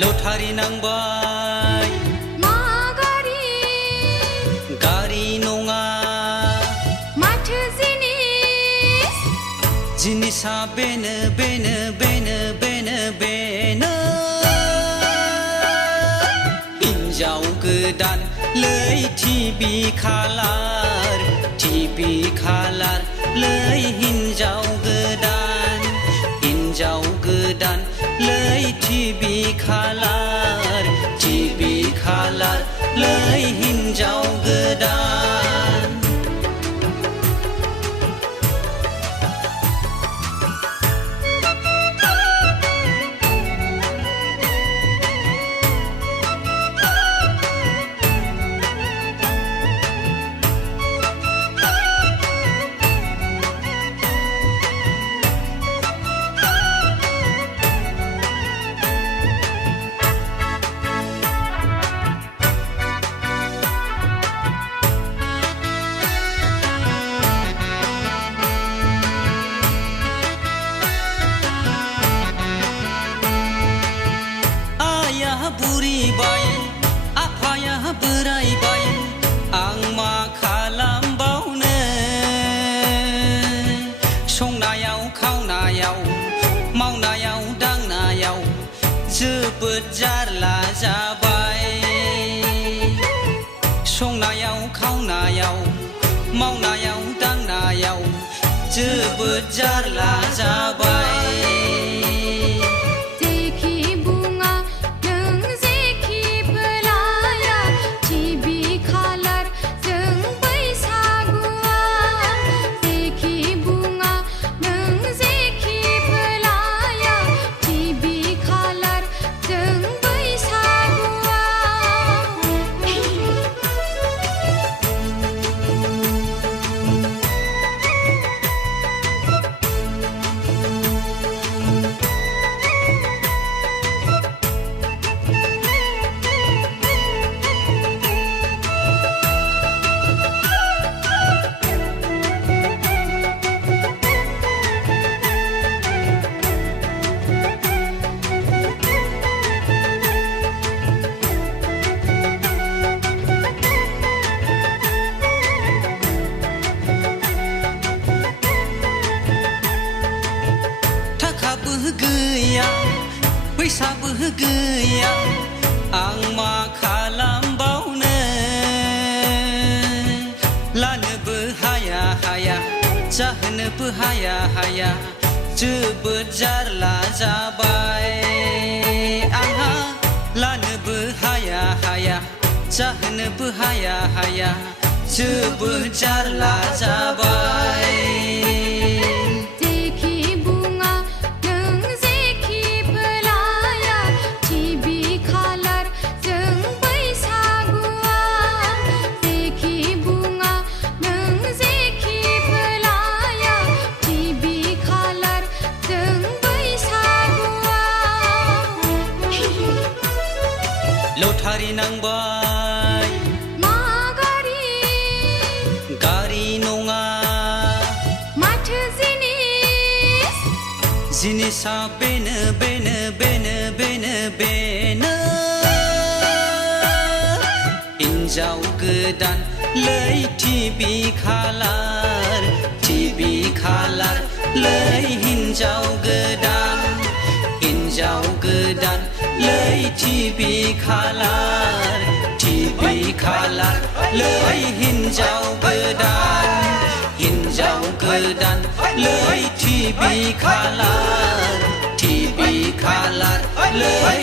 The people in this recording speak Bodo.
लटारि नांबाय मा गारि गारि नङा माथो जिनिस जिनिसा बेनो बेनो बेनो बेनो बेनो हिन्जाव गोदान लै टिभि कालार लै हिन्जाव गोदान लै टिभि कालार लै हिन्जाव गोदान बुरिबाय आफाया बोराइबाय आं मा खालामबावनो संनायाव खावनायाव मावनायाव दांनायाव जोबोद जारला जाबाय संनायाव खावनायाव मावनायाव दांनायाव जोबोद जारला जाबाय गैया फैसाबो गैया आं मा खालामबावनो लानोबो हाया जाहोनोबो हाया जोबोद जारला जाबाय आंहा लानोबो हाया जाहोनोबो हाया जोबोद जारला जाबाय लटारि नांबाय मा गारि नङा माथो जिनिस जिनिसा बेनो बेनो बेनो बेनो बेनो हिन्जाव गोदान लै टिभि कालार लै हिन्जाव गोदान लै टिभि कालार लै हिन्जाव गोदान लै टिभि कालार लै